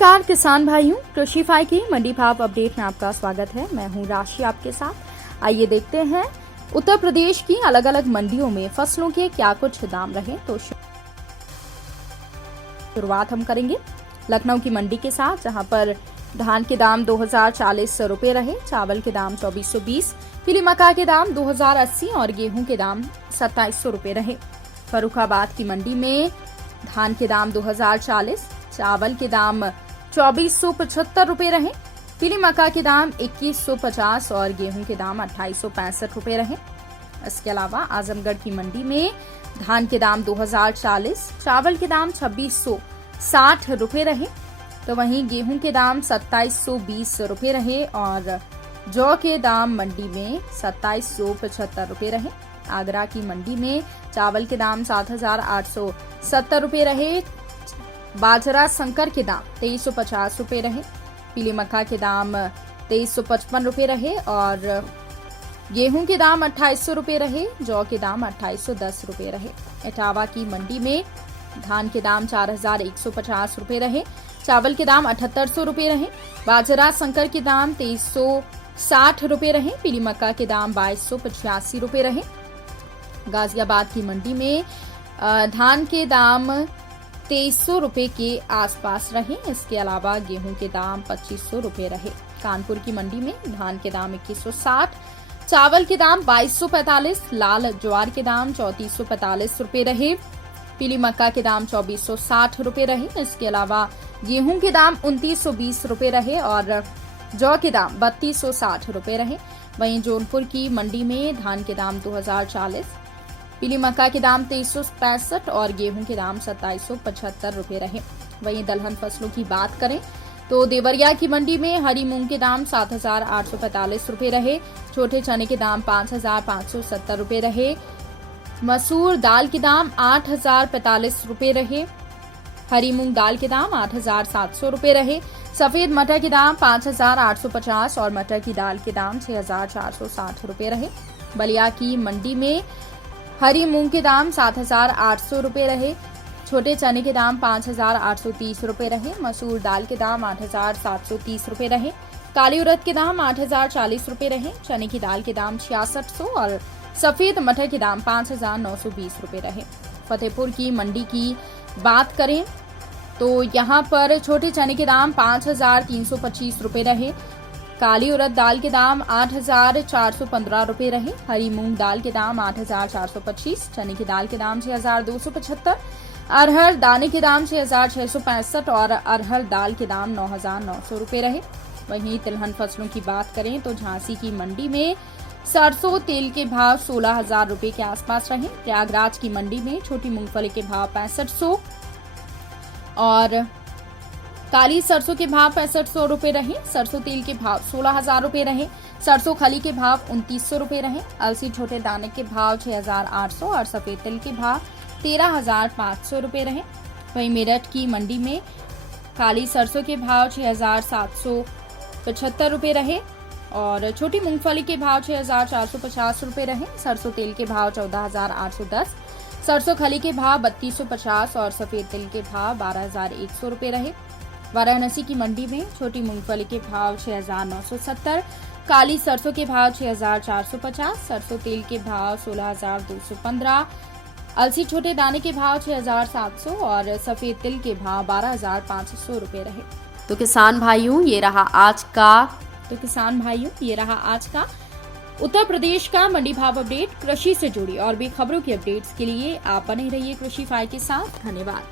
नमस्कार किसान भाइयों, कृषि फाई की मंडी भाव अपडेट में आपका स्वागत है। मैं हूं राशि आपके साथ। आइए देखते हैं उत्तर प्रदेश की अलग अलग मंडियों में फसलों के क्या कुछ दाम रहे। तो शुरुआत हम करेंगे लखनऊ की मंडी के साथ, जहां पर धान के दाम 2040 रुपए रहे, चावल के दाम 2420, पीली मक्का के दाम 2080 और गेहूं के दाम 2700 रुपए रहे। फर्रुखाबाद की मंडी में धान के दाम 2040, चावल के दाम 2475 रुपए रहे, पीली मक्का के दाम 2150 और गेहूं के दाम 2865 रुपए रहे। इसके अलावा आजमगढ़ की मंडी में धान के दाम 2040, चावल के दाम 2660 रुपए रहे, तो वहीं गेहूं के दाम 2720 रुपए रहे और जौ के दाम मंडी में 2775 रुपए रहे। आगरा की मंडी में चावल के दाम 7870 रुपए रहे, बाजरा संकर के दाम 2350 रुपए रहे, पीली मक्का के दाम 2355 रुपए रहे और गेहूं के दाम 2800 रुपए रहे, जौ के दाम 2810 रुपए रहे। इटावा की मंडी में धान के दाम 4150 रुपए रहे, चावल के दाम 7800 रुपए रहे, बाजरा संकर के दाम 2360 रुपए रहे, पीली मक्का के दाम 2285 रुपए रहे। गाजियाबाद की मंडी में धान के दाम 2300 रुपए के आसपास रहे। इसके अलावा गेहूं के दाम 2500 रुपए रहे। कानपुर की मंडी में धान के दाम 2160, चावल के दाम 2245, लाल ज्वार के दाम 3445 रुपए रहे, पीली मक्का के दाम 2460 रुपए रहे। इसके अलावा गेहूं के दाम 2920 रुपए रहे और जौ के दाम 3260 रुपए रहे। वहीं जौनपुर की मंडी में धान के दाम 2040, पीली मक्का के दाम 2365 और गेहूं के दाम 2775 रुपए रहे। वहीं दलहन फसलों की बात करें तो देवरिया की मंडी में हरी मूंग के दाम 7845 रुपए रहे, छोटे चने के दाम 5570 रुपए रहे, मसूर दाल के दाम 8045 रुपए रहे, हरी मूंग दाल के दाम 8700 रुपए रहे, सफेद मटर के दाम 5850 और मटर की दाल के दाम 6460 रुपए रहे। बलिया की मंडी में हरी मूंग के दाम 7800 रुपए रहे, छोटे चने के दाम 5830 रुपए रहे, मसूर दाल के दाम 8730 रुपए रहे, काली उड़द के दाम 8040 रुपए रहे, चने की दाल के दाम 6600 और सफेद मटर के दाम 5920 रुपए रहे। फतेहपुर की मंडी की बात करें तो यहाँ पर छोटे चने के दाम 5325 रुपए रहे, काली उड़द दाल के दाम 8415 रुपए रहे, हरी मूंग दाल के दाम 8425, चने की दाल के दाम 6275, अरहर दाने के दाम 6665 और अरहर दाल के दाम 9900 रुपए रहे। वहीं तिलहन फसलों की बात करें तो झांसी की मंडी में सरसों तेल के भाव 16000 रुपए के आसपास रहे। प्रयागराज की मंडी में छोटी मूंगफली के भाव 6500 और काली सरसों के भाव 6500 रुपए रहे, सरसों तेल के भाव 16000 रुपए रहे, सरसों खली के भाव 2900 रुपए रहे, अलसी छोटे दाने के भाव 6800 और सफेद तिल के भाव 13500 रुपए रहे। वहीं मेरठ की मंडी में काली सरसों के भाव 6775 रुपए रहे और छोटी मूंगफली के भाव 6450 रुपए रहे, सरसों तेल के भाव 14810, सरसों खली के भाव 3250 और सफेद तिल के भाव 12100 रुपए रहे। वाराणसी की मंडी में छोटी मूंगफली के भाव 6970, काली सरसों के भाव 6450, सरसों तेल के भाव 16215, अलसी छोटे दाने के भाव 6700 और सफेद तिल के भाव 12500 रुपए रहे। तो किसान भाइयों ये रहा आज का उत्तर प्रदेश का मंडी भाव अपडेट। कृषि से जुड़ी और भी खबरों की अपडेट्स के लिए आप बने रहिए कृषि फाई के साथ। धन्यवाद।